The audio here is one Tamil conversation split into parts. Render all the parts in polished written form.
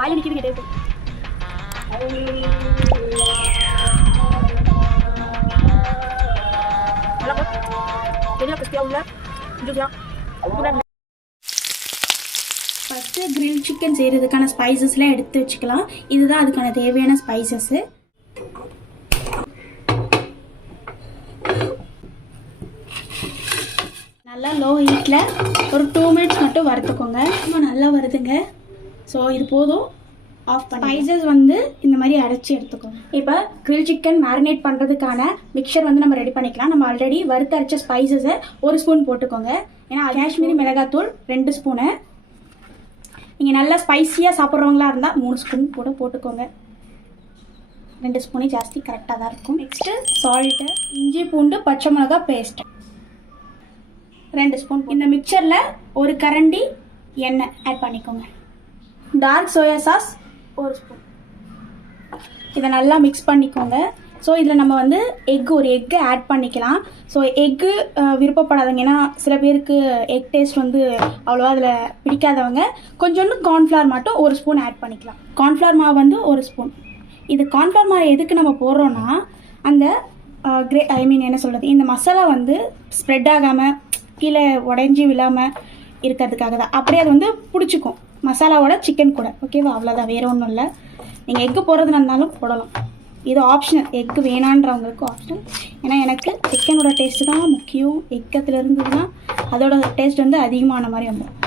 வாயில நிற்கிது கேட்டு நல்லா வெளியில் கிறிஸ்பியாக உள்ள ஜூஸியாக. ஃபஸ்ட்டு கிரில் சிக்கன் செய்கிறதுக்கான ஸ்பைசஸ்லாம் எடுத்து வச்சுக்கலாம். இதுதான் அதுக்கான தேவையான ஸ்பைசஸ்ஸு. நல்லா லோ ஹீட்டில் ஒரு 2 மினிட்ஸ் மட்டும் வறுத்துக்கோங்க. ரொம்ப நல்லா வருதுங்க. ஸோ இது போதும், ஆஃப் பண்ணி. ஸ்பைசஸ் வந்து இந்த மாதிரி அரைச்சி எடுத்துக்கோங்க. இப்போ கிரில் சிக்கன் மேரினேட் பண்ணுறதுக்கான மிக்சர் வந்து நம்ம ரெடி பண்ணிக்கலாம். நம்ம ஆல்ரெடி வறுத்து அரைச்ச ஸ்பைசஸை 1 ஸ்பூன் போட்டுக்கோங்க. ஏன்னா காஷ்மீரி மிளகாத்தூள் 2 ஸ்பூனு. நீங்கள் நல்லா ஸ்பைஸியாக சாப்பிட்றவங்களா இருந்தால் 3 ஸ்பூன் கூட போட்டுக்கோங்க. 2 ஸ்பூனே ஜாஸ்தி கரெக்டாக தான் இருக்கும். நெக்ஸ்ட்டு சால்ட்டு, இஞ்சி பூண்டு பச்சை மிளகா பேஸ்ட்டு 2 ஸ்பூன். இந்த மிக்சரில் 1 கரண்டி எண்ணெய் ஆட் பண்ணிக்கோங்க. Dark soya sauce 1 spoon. இதை நல்லா மிக்ஸ் பண்ணிக்கோங்க. ஸோ இதில் நம்ம வந்து ஒரு எக்கு ஆட் பண்ணிக்கலாம். ஸோ எக்கு விருப்பப்படாதவங்க, ஏன்னா சில பேருக்கு எக் டேஸ்ட் வந்து அவ்வளோவா அதில் பிடிக்காதவங்க கொஞ்சோண்டு கார்ன்ஃப்ளவர் மட்டும் 1 ஸ்பூன் ஆட் பண்ணிக்கலாம். கார்ன்ஃப்ளவர் மாவு வந்து 1 ஸ்பூன். இது கார்ன்ஃப்ளவர் மாவு எதுக்கு நம்ம போடுறோன்னா அந்த என்ன சொல்கிறது, இந்த மசாலா வந்து ஸ்ப்ரெட் ஆகாமல் கீழே உடஞ்சி விழாமல் இருக்கிறதுக்காக தான். அப்படியே அது வந்து பிடிச்சிக்கும் மசாலாவோட சிக்கன் கூட. ஓகேவா? அவ்வளோதான், வேறு ஒன்றும் இல்லை. நீங்கள் எக்கு போடுறதுனா இருந்தாலும் போடலாம். இது ஆப்ஷனல். Egg வேணான்றவங்களுக்கு optional. ஏன்னா எனக்கு சிக்கனோட டேஸ்ட்டு தான் முக்கியம். எக்கத்தில் இருந்ததுன்னா அதோட டேஸ்ட் வந்து அதிகமான மாதிரி வந்துடும்.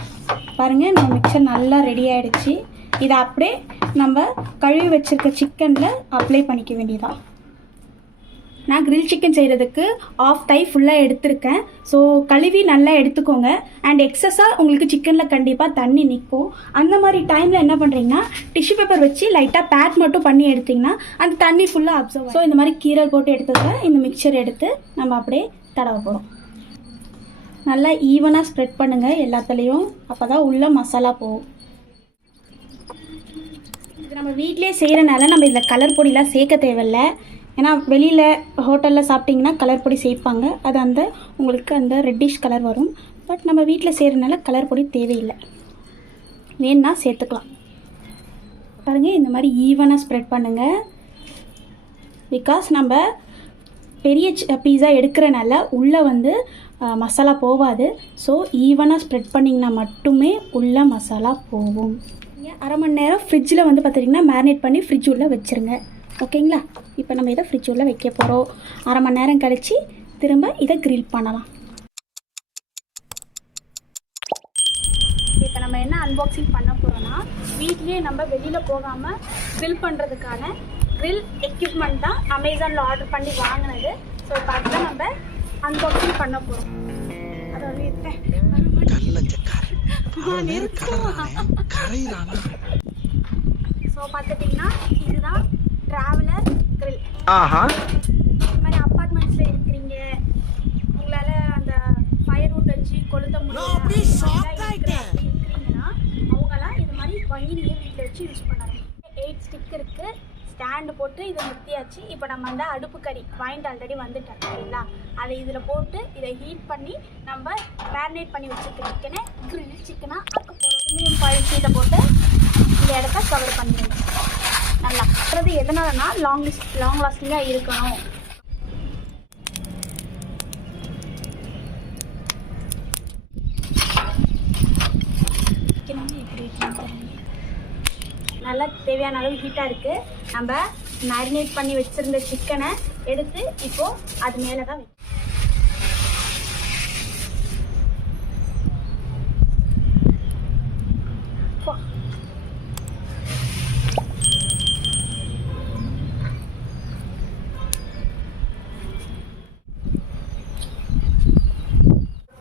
பாருங்கள், நம்ம மிக்சர் நல்லா ரெடி ஆகிடுச்சு. இதை அப்படியே நம்ம கழுவி வச்சுருக்க சிக்கனில் அப்ளை பண்ணிக்க வேண்டியதான். நான் கிரில் சிக்கன் செய்கிறதுக்கு ஆஃப் தை ஃபுல்லாக எடுத்திருக்கேன். ஸோ கழுவி நல்லா எடுத்துக்கோங்க. அண்ட் எக்ஸஸாக உங்களுக்கு சிக்கனில் கண்டிப்பாக தண்ணி நிற்கும். அந்த மாதிரி டைமில் என்ன பண்ணுறீங்கன்னா டிஷ்யூ பேப்பர் வச்சு லைட்டாக பேக் மட்டும் பண்ணி எடுத்திங்கன்னா அந்த தண்ணி ஃபுல்லாக அப்சர்வ். ஸோ இந்த மாதிரி கீரல் போட்டு எடுத்துக்க இந்த மிக்சர் எடுத்து நம்ம அப்படியே தடவை போகிறோம். நல்லா ஈவனாக ஸ்ப்ரெட் பண்ணுங்கள் எல்லாத்துலேயும். அப்போ தான் உள்ள மசாலா போகும். இது நம்ம வீட்டிலே செய்கிறனால நம்ம இதில் கலர் பொடியெலாம் சேர்க்க தேவையில்லை. ஏன்னா வெளியில் ஹோட்டலில் சாப்பிட்டிங்கன்னா கலர் பொடி சேர்ப்பாங்க. அது உங்களுக்கு அந்த ரெட்டிஷ் கலர் வரும். பட் நம்ம வீட்டில் செய்கிறனால கலர் பொடி தேவையில்லை. வேணுன்னா சேர்த்துக்கலாம். பாருங்கள், இந்த மாதிரி ஈவனாக ஸ்ப்ரெட் பண்ணுங்கள். பிகாஸ் நம்ம பெரிய பீஸா எடுக்கிறனால உள்ளே வந்து மசாலா போகாது. ஸோ ஈவனாக ஸ்ப்ரெட் பண்ணிங்கன்னா மட்டுமே உள்ளே மசாலா போகும். அரை மணி நேரம் ஃப்ரிட்ஜில் வந்து பார்த்திங்கன்னா மேரினேட் பண்ணி ஃப்ரிட்ஜ் உள்ளே வச்சுருங்க. ஓகேங்களா? இப்போ நம்ம இதை ஃப்ரிட்ஜ் உள்ள வைக்க போகிறோம். அரை மணி நேரம் கழித்து திரும்ப இதை கிரில் பண்ணலாம். இப்போ நம்ம என்ன அன்பாக்சிங் பண்ண போகிறோன்னா வீட்லேயே நம்ம வெளியில் போகாமல் கிரில் பண்ணுறதுக்கான கிரில் எக்யூப்மெண்ட் தான் அமேசானில் ஆர்டர் பண்ணி வாங்கினது. ஸோ இப்போ அதுதான் நம்ம அன்பாக்சிங் பண்ண போகிறோம். அதாவது ஸோ பார்த்துட்டிங்கன்னா இதுதான் ட்ராவலர் கிரில். இந்த மாதிரி அப்பார்ட்மெண்ட்ஸில் இருக்கிறீங்க, உங்களால் அந்த ஃபயர் வுட் வச்சு கொளுத்த இருக்கிறீங்கன்னா அவங்களாம் இது மாதிரி வாங்கி நீங்கள் வீட்டில் வச்சு யூஸ் பண்ணலாம். 8 ஸ்டிக் இருக்குது. ஸ்டாண்டு போட்டு இதை நிறுத்தியாச்சு. இப்போ நம்ம அந்த அடுப்பு கறி வாங்கிட்டு ஆல்ரெடி வந்துட்டோம் சரிங்களா? அதை இதில் போட்டு இதை ஹீட் பண்ணி நம்ம மேரினேட் பண்ணி வச்சுருக்க சிக்கனை கிரில் சிக்கனாக ஆக்க போகிறோம். அலுமினியம் ஃபாயில் ஷீட்டை போட்டு இந்த இடத்த கவர் பண்ணிடுங்க. நல்லா அப்புறம் எதனாலனா லாங் லாஸ்டிங்காக இருக்கணும். நல்லா தேவையான அளவு ஹீட்டாக இருக்குது. நம்ம மேரினேட் பண்ணி வச்சுருந்த சிக்கனை எடுத்து இப்போது அது மேலே தான்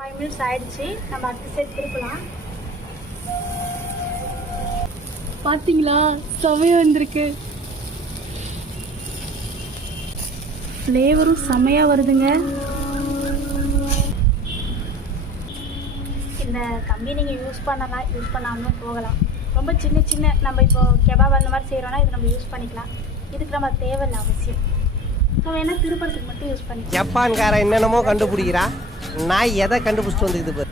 5 minutes ஆயிடுச்சு. நம்ம அடுத்த சைட் திருப்பலாம். பார்த்தீங்களா, செமையாக வந்திருக்கு. ஃப்ளேவரும் செமையாக வருதுங்க. இந்த கம்பி நீங்கள் யூஸ் பண்ணலாம், யூஸ் பண்ணாமலும் போகலாம். ரொம்ப சின்ன சின்ன நம்ம இப்போ கெபாப் அந்த மாதிரி செய்கிறோன்னா இதை நம்ம யூஸ் பண்ணிக்கலாம். இதுக்கு நம்ம தேவையில்லை அவசியம். நம்ம வேணா திருப்பறதுக்கு மட்டும் யூஸ் பண்ணிக்கலாம். ஜப்பான்காரன் என்னென்னமோ கண்டுபிடிக்கிறா, நான் எதை கண்டுபிடிச்சிட்டு வந்துக்குது பாரு.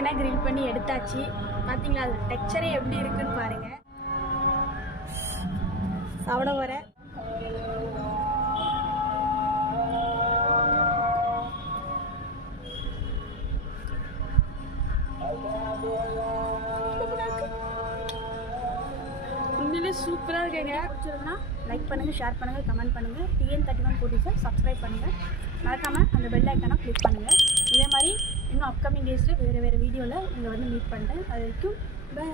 சிக்கனை கிரில் பண்ணி எடுத்தாச்சு. பார்த்தீங்களா அது டெக்ஸ்சரே எப்படி இருக்குன்னு பாருங்கள். சாப்பிட வரேன். உண்மையிலே சூப்பராக இருக்கேங்க. பிடிச்சதுன்னா லைக் பண்ணுங்கள், ஷேர் பண்ணுங்கள், கமெண்ட் பண்ணுங்கள். TN31 சப்ஸ்கிரைப் பண்ணுங்கள். மறக்காமல் அந்த பெல் ஐக்கானை கிளிக் பண்ணுங்கள். இதே மாதிரி இன்னும் அப்கமிங் டேஸில் வேறு வீடியோவில் உங்களை வந்து மீட் பண்ணுறேன். அது வரைக்கும் பை.